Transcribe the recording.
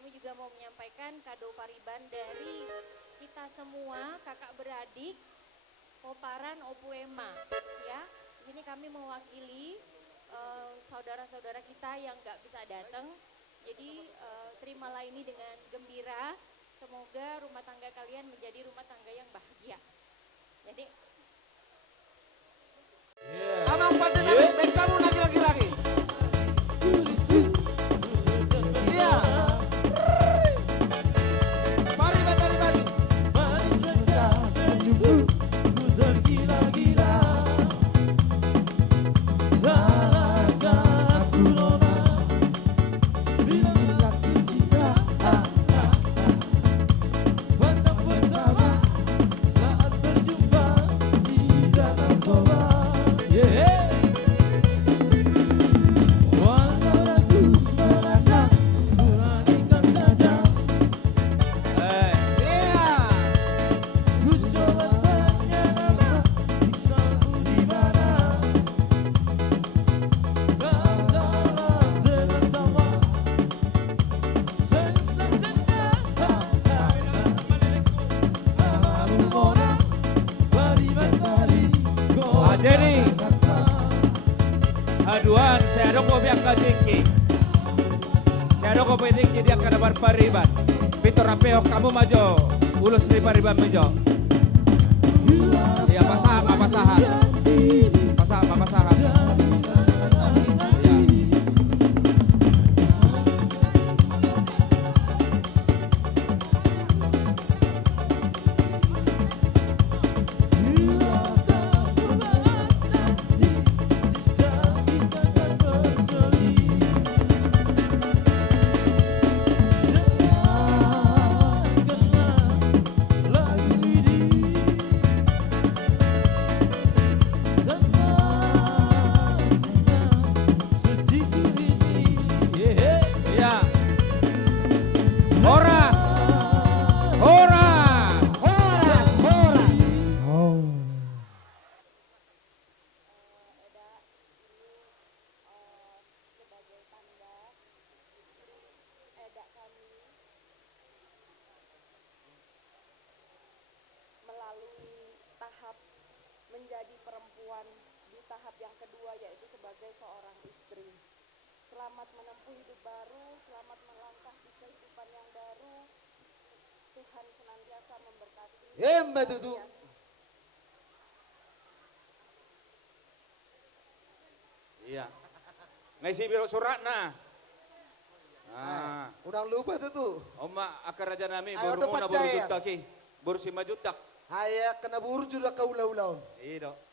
kami juga mau menyampaikan kado pariban dari kita semua, kakak beradik, Koparan Opuema. Ya, di sini kami mewakili saudara-saudara kita yang nggak bisa datang. Jadi terimalah ini dengan gembira. Semoga rumah tangga kalian menjadi rumah tangga yang bahagia. Jadi, Abang Pantai Nabi, baik kamu lagi. Iya. Mari Batari Bani. Manis rendah senyummu, ku tergila-gila. Salahkah aku nona, bila aku cinta. Pandang pertama saat berjumpa di danau Toba. Walau ragu melangkah, beranikan saja. Iya. Ku coba tanya nama, tinggalmu di mana? Balas dengan tawa, Malam mona, bari-bari, Jadi aduan saya ada kopi yang tinggi. Saya ada kopi tinggi dia akan dapat pariban. Pitor rapeo kamu maju, ulus di pariban mejo. Iya pasahan. Pasahan. Iya. Iya. Horas. sebagai tanda Eda kami melalui tahap menjadi perempuan di tahap yang kedua yaitu sebagai seorang istri. Selamat menempuh hidup baru, selamat melangkah di kehidupan yang baru. Tuhan senantiasa memberkati. Mbak Tutu. Iya. Ngisi biro surat nah. Udah lupa Tutu. Oma akar raja nami Ayo, baru dapat muna baru cair. juta ki. Baru 5 juta. Haya kena buru juga kau ulau-ulau. Iya dok.